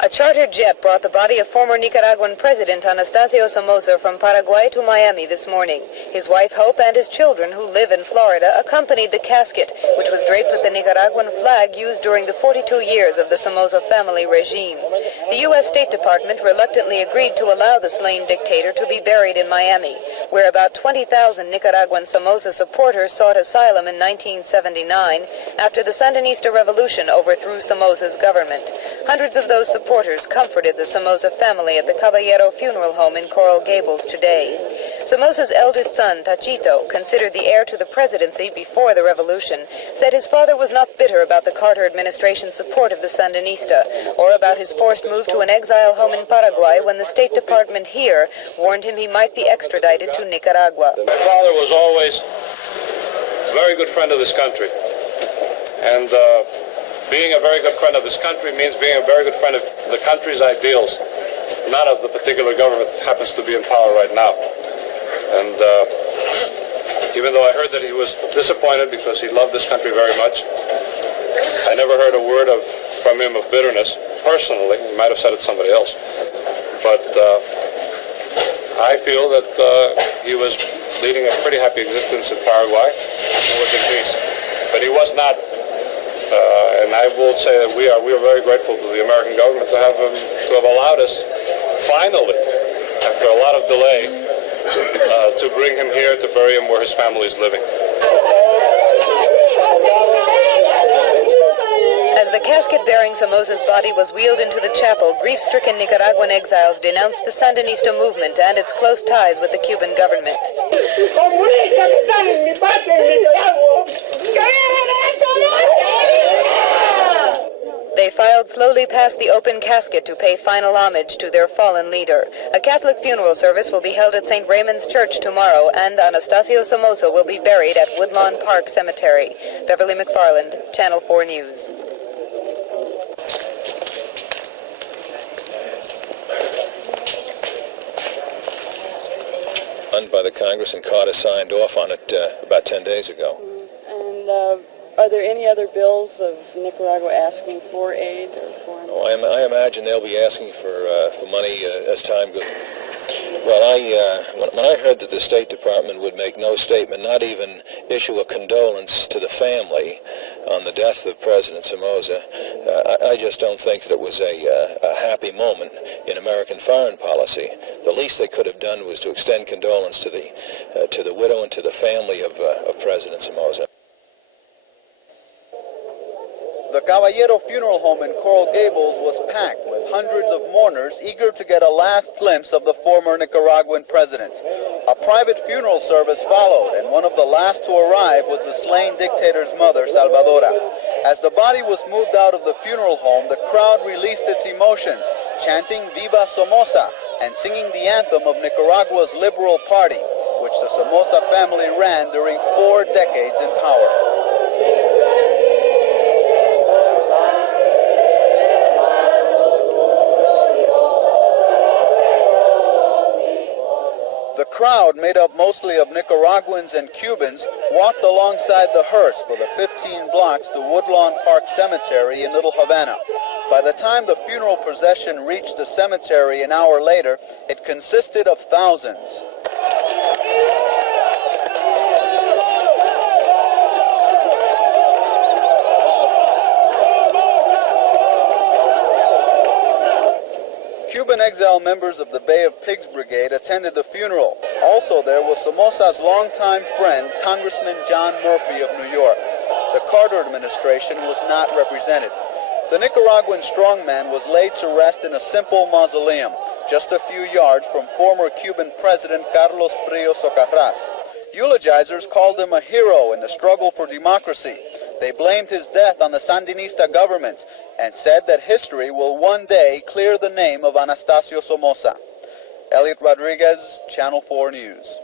A chartered jet brought the body of former Nicaraguan President Anastasio Somoza from Paraguay to Miami this morning. His wife Hope and his children, who live in Florida, accompanied the casket, which was draped with the Nicaraguan flag used during the 42 years of the Somoza family regime. The U.S. State Department reluctantly agreed to allow the slain dictator to be buried in Miami, where about 20,000 Nicaraguan Somoza supporters sought asylum in 1979 after the Sandinista revolution overthrew Somoza's government. Hundreds of those supporters comforted the Somoza family at the Caballero funeral home in Coral Gables today. Somoza's eldest son, Tachito, considered the heir to the presidency before the revolution, said his father was not bitter about the Carter administration's support of the Sandinista or about his forced move to an exile home in Paraguay when the State Department here warned him he might be extradited to Nicaragua. My father was always a very good friend of this country. And being a very good friend of this country means being a very good friend of the country's ideals, not of the particular government that happens to be in power right now. And even though I heard that he was disappointed because he loved this country very much, I never heard a word from him of bitterness personally. He might have said it to somebody else. But I feel that he was leading a pretty happy existence in Paraguay and was in peace. But he was not. And I will say that we are very grateful to the American government to have allowed us, finally, after a lot of delay, to bring him here, to bury him where his family is living. As the casket bearing Somoza's body was wheeled into the chapel, grief-stricken Nicaraguan exiles denounced the Sandinista movement and its close ties with the Cuban government. They filed slowly past the open casket to pay final homage to their fallen leader. A Catholic funeral service will be held at St. Raymond's Church tomorrow, and Anastasio Somoza will be buried at Woodlawn Park Cemetery. Beverly McFarland, Channel 4 News. By the Congress, and Carter signed off on it about 10 days ago. And are there any other bills of Nicaragua asking for aid or foreign? Oh, I imagine they'll be asking for money as time goes. Well, when I heard that the State Department would make no statement, not even issue a condolence to the family on the death of President Somoza, I just don't think that it was a happy moment in American foreign policy. The least they could have done was to extend condolence to the widow and to the family of President Somoza. The Caballero funeral home in Coral Gables was packed with hundreds of mourners eager to get a last glimpse of the former Nicaraguan president. A private funeral service followed, and one of the last to arrive was the slain dictator's mother, Salvadora. As the body was moved out of the funeral home, the crowd released its emotions, chanting Viva Somoza and singing the anthem of Nicaragua's Liberal Party, which the Somoza family ran during 4 decades in power. The crowd, made up mostly of Nicaraguans and Cubans, walked alongside the hearse for the 15 blocks to Woodlawn Park Cemetery in Little Havana. By the time the funeral procession reached the cemetery an hour later, it consisted of thousands. Cuban exile members of the Bay of Pigs Brigade attended the funeral. Also there was Somoza's longtime friend, Congressman John Murphy of New York. The Carter administration was not represented. The Nicaraguan strongman was laid to rest in a simple mausoleum, just a few yards from former Cuban President Carlos Frios Socarrás. Eulogizers called him a hero in the struggle for democracy. They blamed his death on the Sandinista government and said that history will one day clear the name of Anastasio Somoza. Elliot Rodriguez, Channel 4 News.